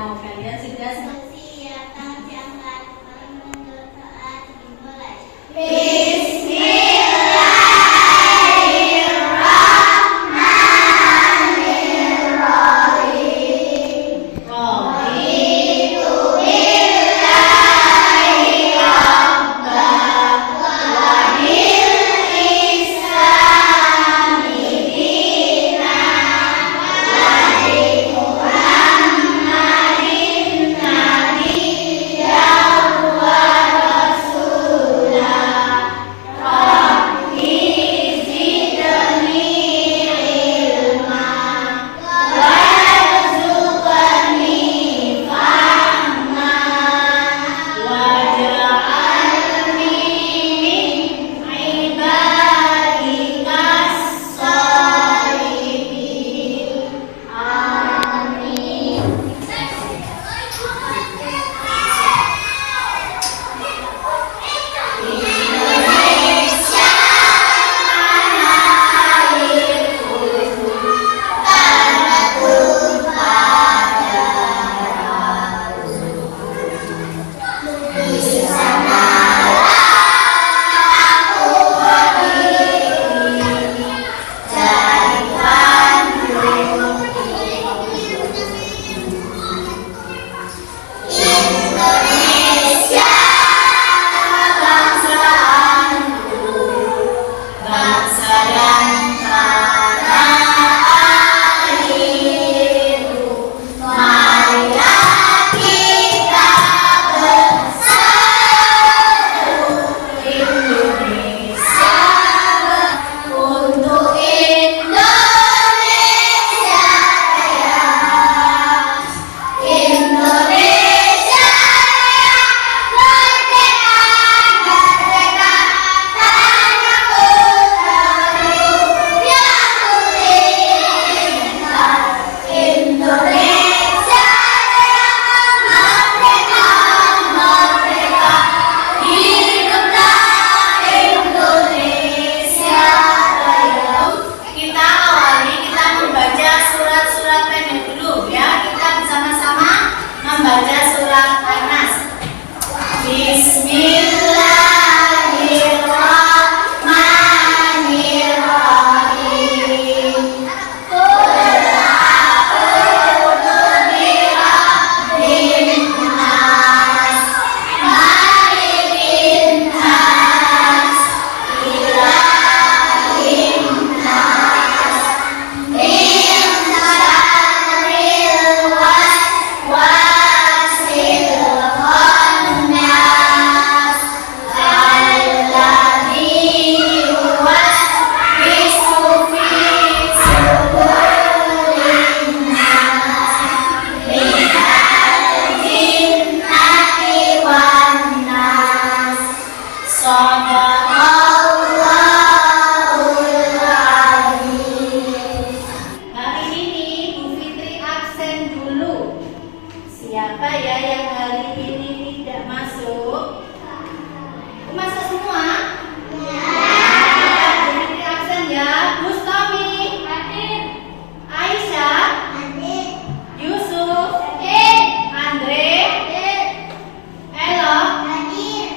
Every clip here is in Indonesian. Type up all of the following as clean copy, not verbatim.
Kalian sudah siap, jangan berdoa dimulai. Siapa ya yang hari ini tidak masuk? Masuk semua? Ya. Beri absen ya. Mustami. Hadir. Aisyah. Hadir. Yusuf. Hadir. Andre. Hadir. Elo. Hadir.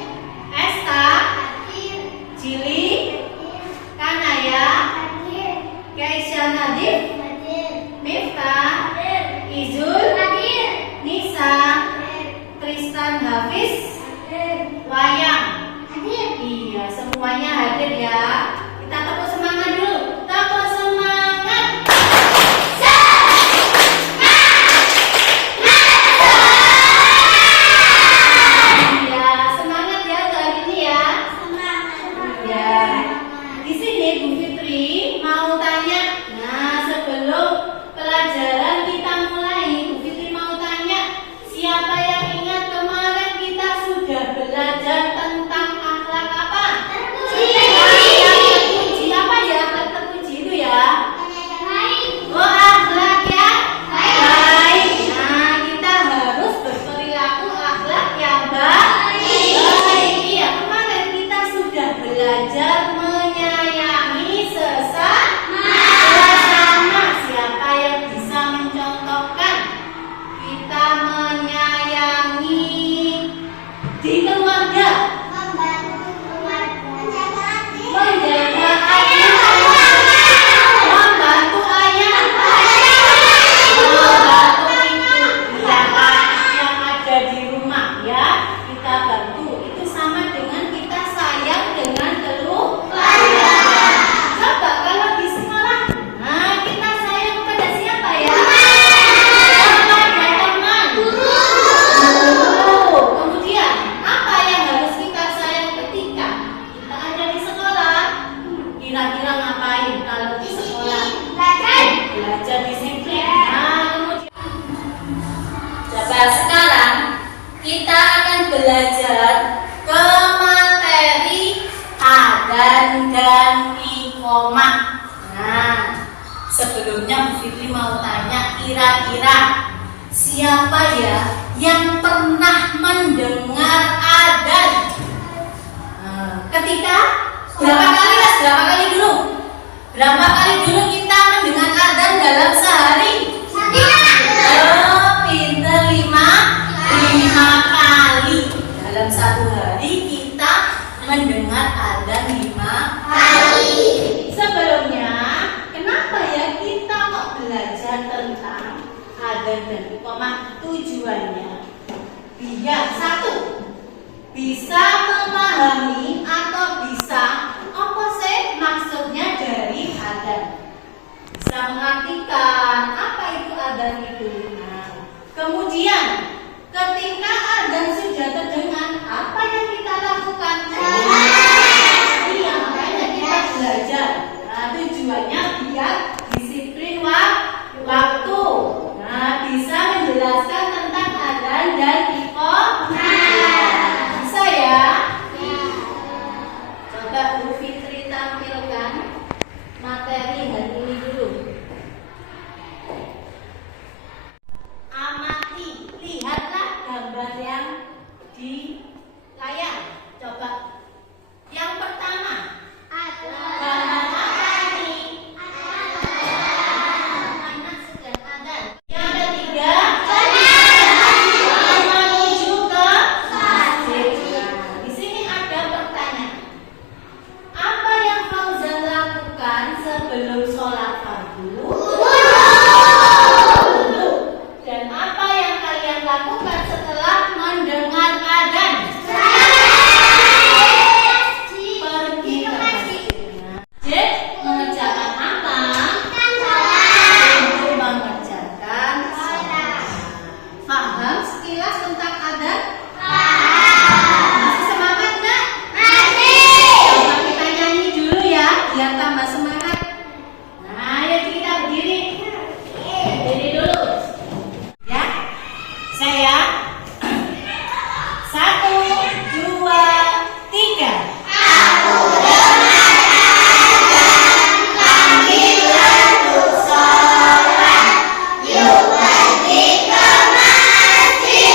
Esta. Hadir. Cili. Hadir. Kanaya. Hadir. Keisha Nadif. Hadir. Miftah. Hadir. Izul. Hadir. Nisa, kita akan belajar ke materi adan dan iqomah. Nah, sebelumnya Bu Fitri mau tanya, kira-kira siapa ya yang pernah mendengar adan? Ketika berapa kali dulu? Berapa kali dulu kita mendengar adan dalam sehari? Pinter, lima kali. Dalam satu hari kita mendengar adan 5 kali. Sebelumnya, kenapa ya kita kok belajar tentang adan dan iqomah? Tujuannya biar satu, bisa memahami atau bisa apa sih maksudnya dari adan, bisa mengartikan apa itu adan itu. Nah, kemudian ketika adan sudah terdengar, apa yang kita lakukan? Iya, makanya kita belajar. Nah, tujuannya biar disiplin waktu. Nah, bisa menjelaskan tentang adan dan iqomah. Bisa ya? Coba Bu Fitri tampilkan materi hari ini dulu. Amati, lihatlah gambar yang di layar. Coba. Yang pertama, gambar apa ini? Anak sedang adan. Yang ketiga, menuju ke masjid. Nah, di sini ada pertanyaan. Apa yang Fauzan lakukan sebelum sholat fardu? Dan apa yang kalian lakukan setelah mendengar adan? Pergi ke masjid. Masjid mengerjakan apa? Untuk mengerjakan sholat. Paham sekilas tentang adan? Masih semangat nggak? Coba kita nyanyi dulu ya, biar tambah semangat. Nah, ayo kita berdiri. Berdiri dulu. Ya, saya 1, 2, 3. Pergi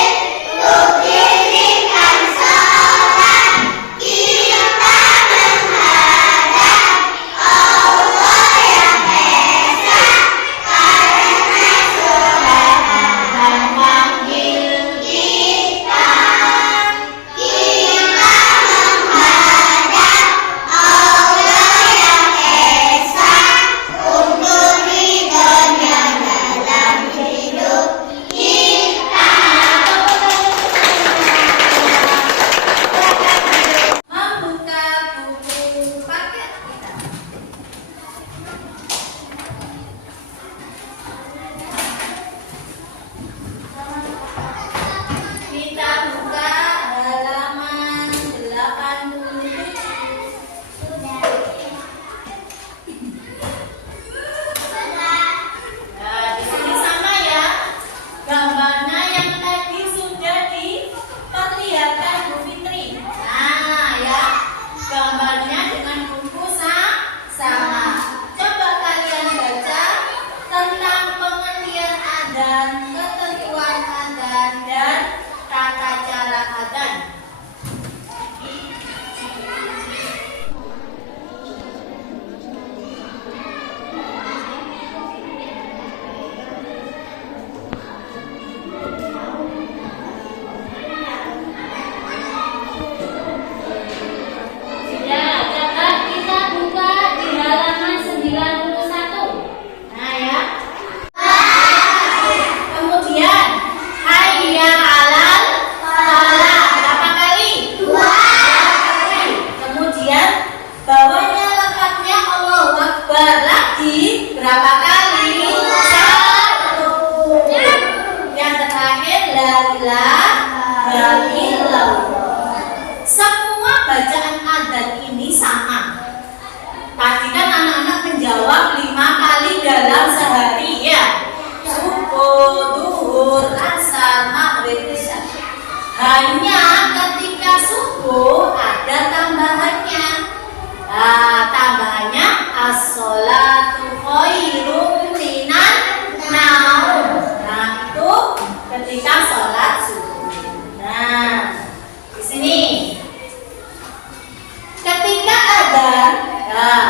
Hanya ketika subuh ada tambahannya. Nah, tambahannya as-sholatu khairum minan naum. Nah, itu ketika sholat subuh. Nah, di sini ketika adzan, nah,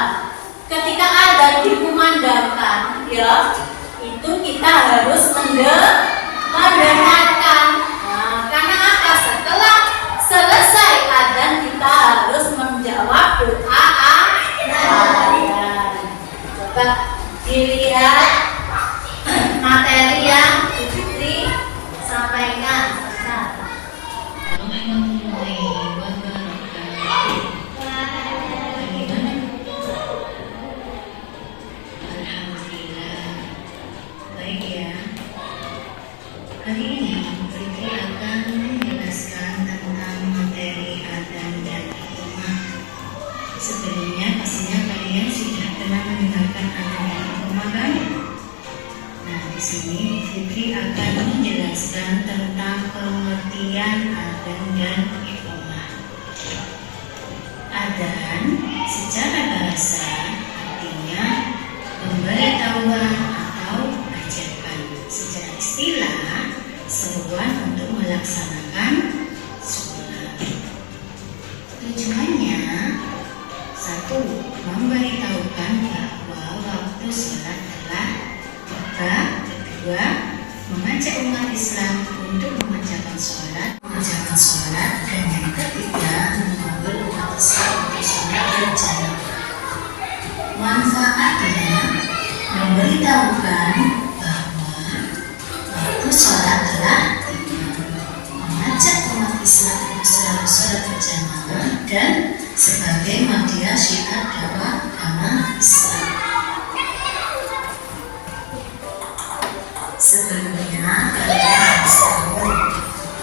ketika adzan dikumandangkan, ya, itu kita harus mendengarkan. Nah, karena apa? Setelah selesai adzan kita harus menjawab doa adzan. Coba dilihat materi yang Bu Fitri sampaikan. Hari ini Fitri akan menjelaskan tentang materi adzan dan iqamah. Sebelumnya pastinya kalian sudah pernah mendengarkan adzan dan iqamah kan? Nah, di sini Fitri akan menjelaskan tentang pengertian adzan dan iqamah. Adzan secara bahasa artinya pemberitahuan atau ajakan. Secara istilah seruan untuk melaksanakan sholat. Tujuannya, satu, memberitahukan bahwa waktu sholat telah tiba. Kedua, mengajak umat Islam untuk mengerjakan sholat. Dan yang ketiga, mengambil umat Islam untuk sholat berjamaah. Manfaatnya, memberitahukan sholat telah mengajak umat Islam untuk selalu sholat berjamaah dan sebagai media syiar dakwah agama Islam. Sebelumnya kalian harus tahu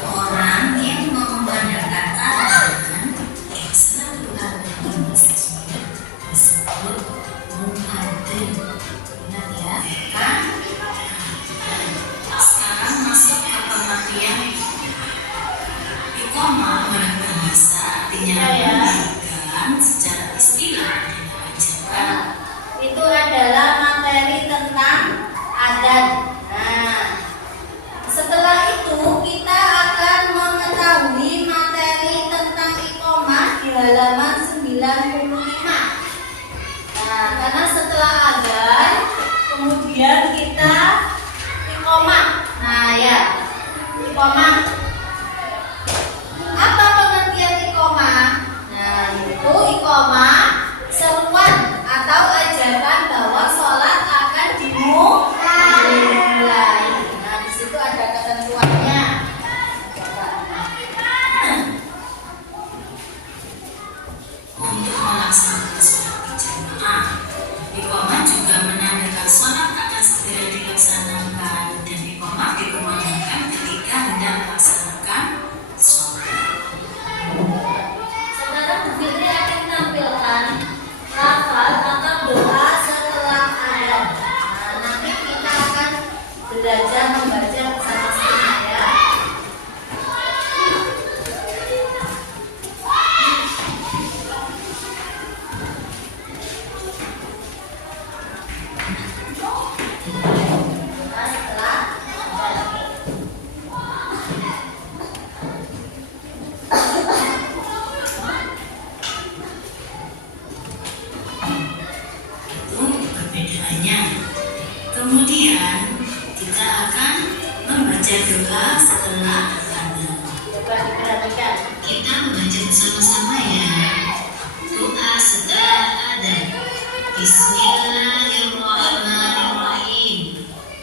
orang yang mengumandangkan adzan yang selalu ada di masjid disebut muadzin. Ingat ya, kan? Sekarang masuk ke pengertian iqamah. Menurut bahasa artinya memberikan, secara istilah adalah ajakan. Itu adalah materi tentang adzan. Nah, setelah itu kita akan mengetahui materi tentang iqamah di halaman 95. Nah, karena setelah adzan kemudian kita iqamah. Nah, ya, iqamah. Apa pengertian iqamah? Nah, itu iqamah seruan atau ajakan bahwa sholat akan dimulai. Nah, di situ ada ketentuannya. Untuk melaksanakan sholat berjamaah, iqamah juga menandakan sholat akan segera dilaksanakan, dan iqamah dikumandangkan ketika hendak melaksanakan sholat. Sekarang Bu Fitri akan menampilkan lafal atau doa setelah adzan. Nah, nanti kita akan belajar membaca bersama-sama ya. Perbedaannya. Kemudian kita akan membaca doa setelah adzan. Coba diperhatikan. Kita membaca bersama-sama ya. Doa setelah adzan. Bismillahirrahmanirrahim.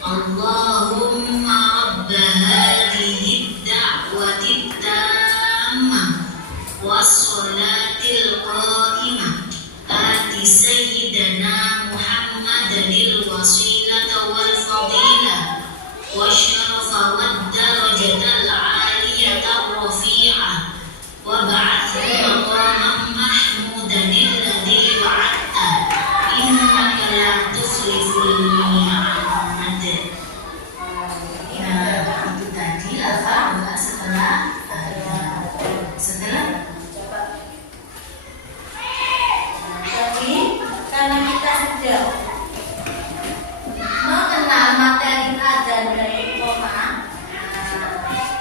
Allahumma rabba hadhihi ad-da'wati tammah was-sholatil qa'imah. Ati sayyidana Muhammadanil wasilata wal fadilah wasyarafa wad darajatal aliyata rafi'ah wa ba'athu maqamam mahmudan alladhi wa'adta innaka la tukhliful mi'ad. Ya, itu tadi lafaz doa setelah adzan. Setelah Coba. Nah, tapi karena kita sudah mengenal materi adzan dan iqamah,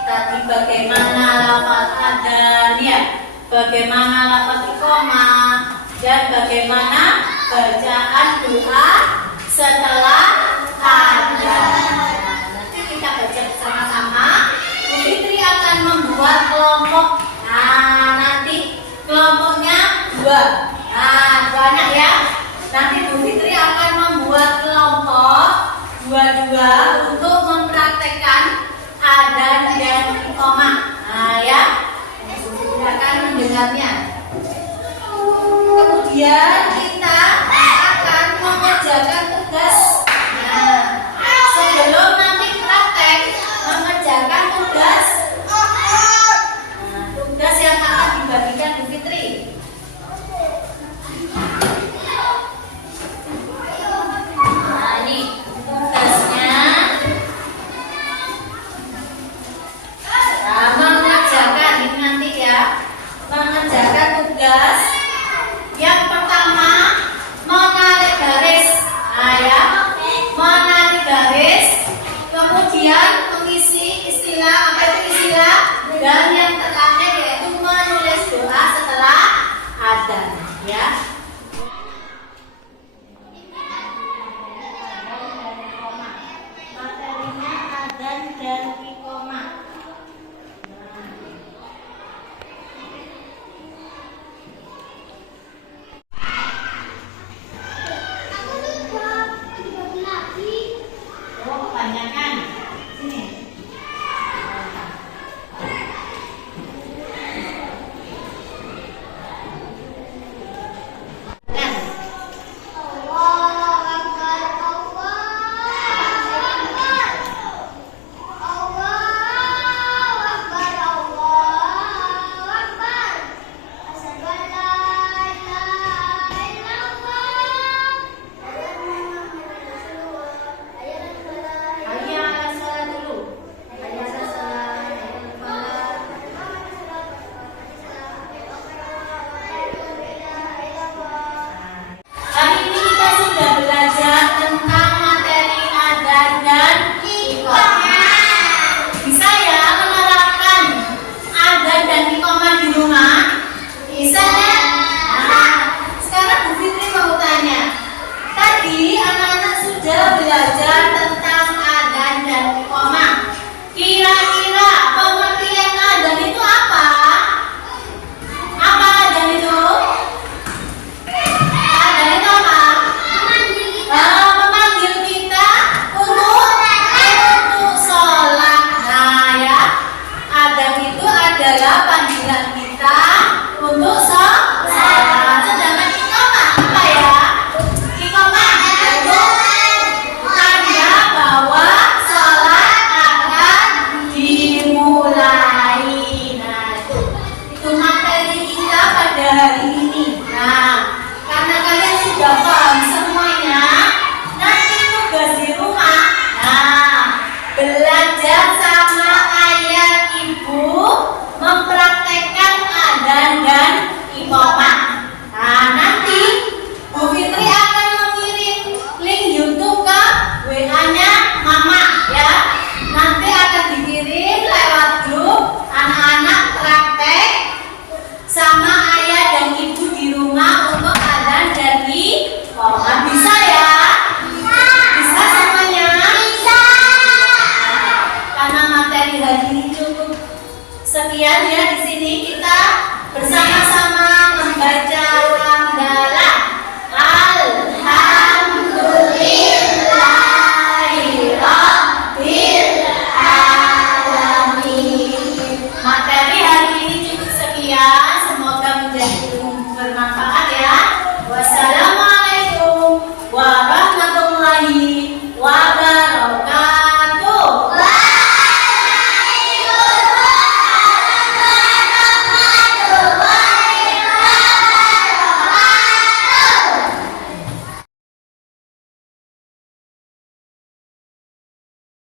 tadi bagaimana lafaz adzan ya, bagaimana lafaz iqamah, dan bagaimana bacaan doa setelah adzan. Nanti kita baca bersama-sama. Bu Fitri akan membuat kelompok. Nah, nanti kelompoknya 2. Nah, 2 anak ya. Nanti Bu Fitri akan membuat kelompok 2-2 untuk mempraktekkan adzan dan iqamah. Nah, ya. Bu Fitri akan mendengarnya. Kemudian kita akan mengerjakan tugas. Nah, sebelum nanti praktek mengerjakan tugas, tugas yang akan dibagikan Bu Fitri. Nah, ini tugasnya. Nah, mengerjakan ini nanti ya, mengerjakan tugas. Yang pertama, menarik garis. Nah, ya, menarik garis. Kemudian mengisi istilah, apa itu istilah? Dan yang terakhir yaitu menulis doa setelah adzan, ya. Materinya adzan dan iqamah. Oh, kebanyakan. Sini. Kan? Hayya 'alas shalah dulu. Hayya 'alas shalah, hayya 'alal falah. Hari ini kita sudah belajar tentang materi adzan dan iqamah. Bisa ya menerapkan adzan dan iqamah di rumah? Bisa ya? Nah, sekarang Bu Fitri mau tanya. Tadi anak-anak sudah belajar tentang adzan dan iqamah. Kira-kira pengertian adzan itu apa? Apa adzan itu? Adzan itu apa? Memanggil kita untuk sholat. Nah, ya, adzan itu adalah panggilan kita untuk sholat. Sedangkan iqamah apa ya? Iqamah itu tanda bahwa sholat akan dimulai. Nah, itu materi kita pada hari ini. Nah, karena kalian sudah paham semuanya, nanti tugas di rumah. Nah, belajar sama ayah ibu mempraktekkan adzan dan iqamah. Nah, nanti Bu Fitri akan mengirim link YouTube ke WA-nya Mama ya. Nanti akan dikirim lewat grup anak-anak praktek sama ayah dan ibu di rumah untuk adzan dan iqamah. Bisa ya? Bisa semuanya? Bisa. Karena materi hari ini cukup sekian ya, di sini kita bersama-sama membaca